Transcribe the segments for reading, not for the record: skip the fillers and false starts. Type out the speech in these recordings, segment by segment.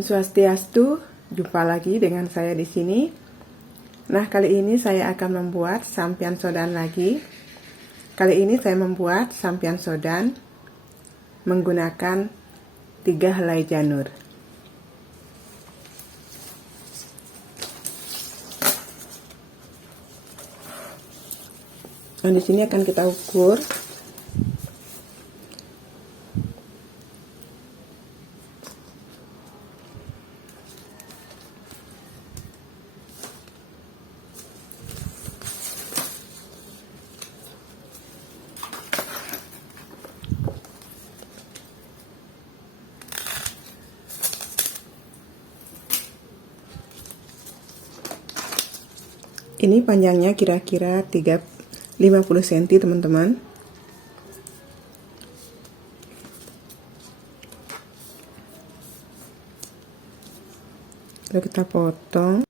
Om Swastiastu, jumpa lagi dengan saya di sini. Nah, kali ini saya akan membuat sampian sodan lagi. Kali ini saya membuat sampian sodan menggunakan 3 helai janur. Nah, di sini akan kita ukur. Ini panjangnya kira-kira 50 cm, teman-teman. Lalu kita potong.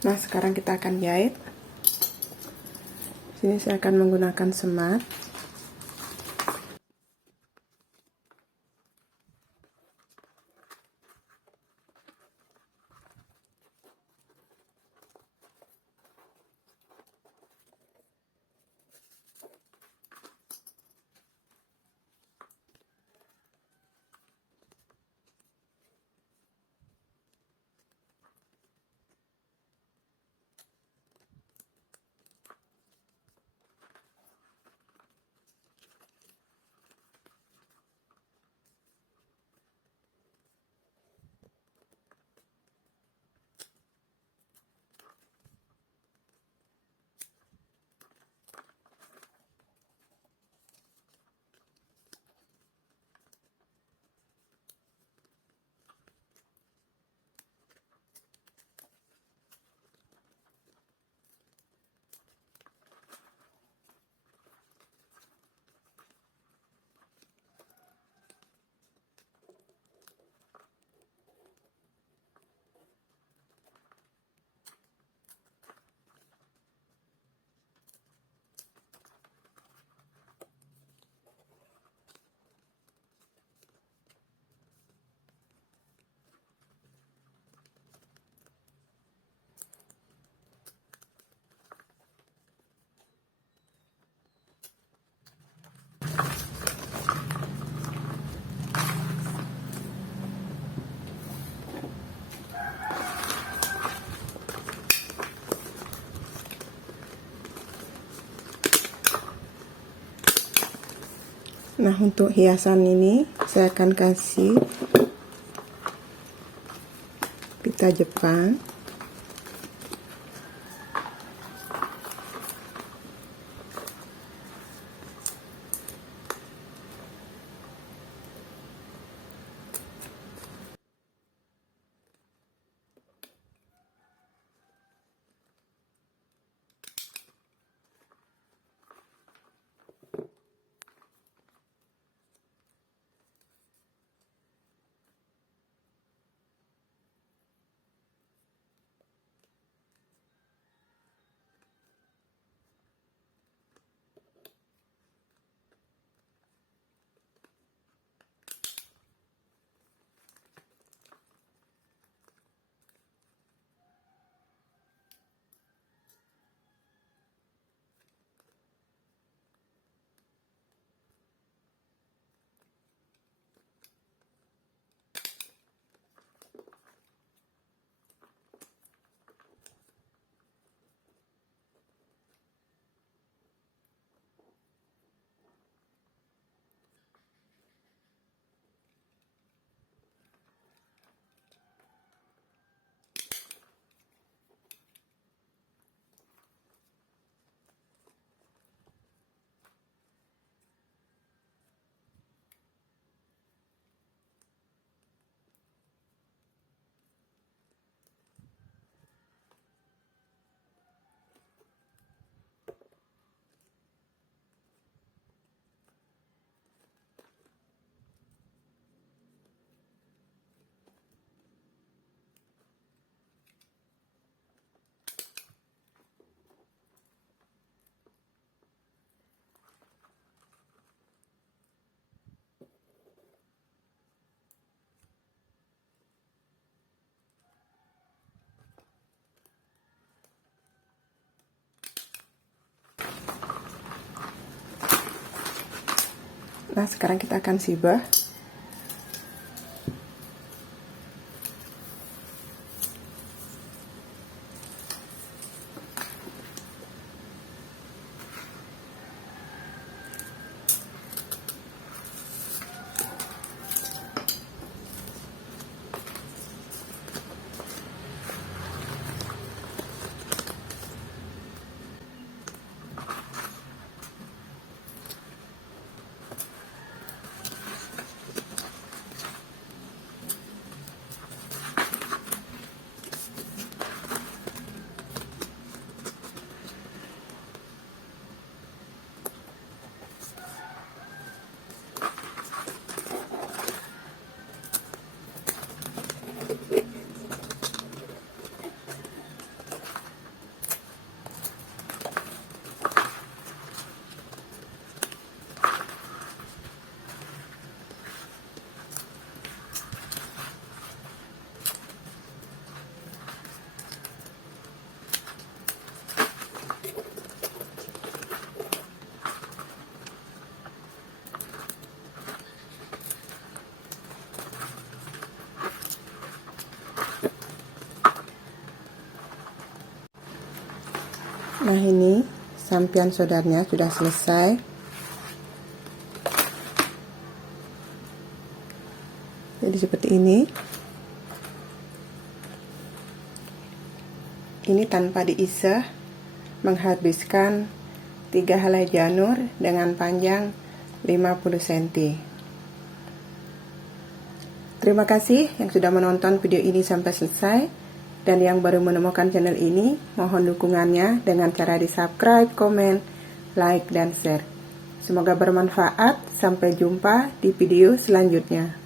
Nah, sekarang kita akan jahit. Sini saya akan menggunakan semat. Nah, untuk hiasan ini saya akan kasih pita Jepang. Nah, sekarang kita akan sibah. Nah, ini sampian sodarnya sudah selesai. Jadi seperti ini. Ini tanpa diisah, menghabiskan 3 helai janur dengan panjang 50 cm. Terima kasih yang sudah menonton video ini sampai selesai. Dan yang baru menemukan channel ini, mohon dukungannya dengan cara di-subscribe, komen, like, dan share. Semoga bermanfaat. Sampai jumpa di video selanjutnya.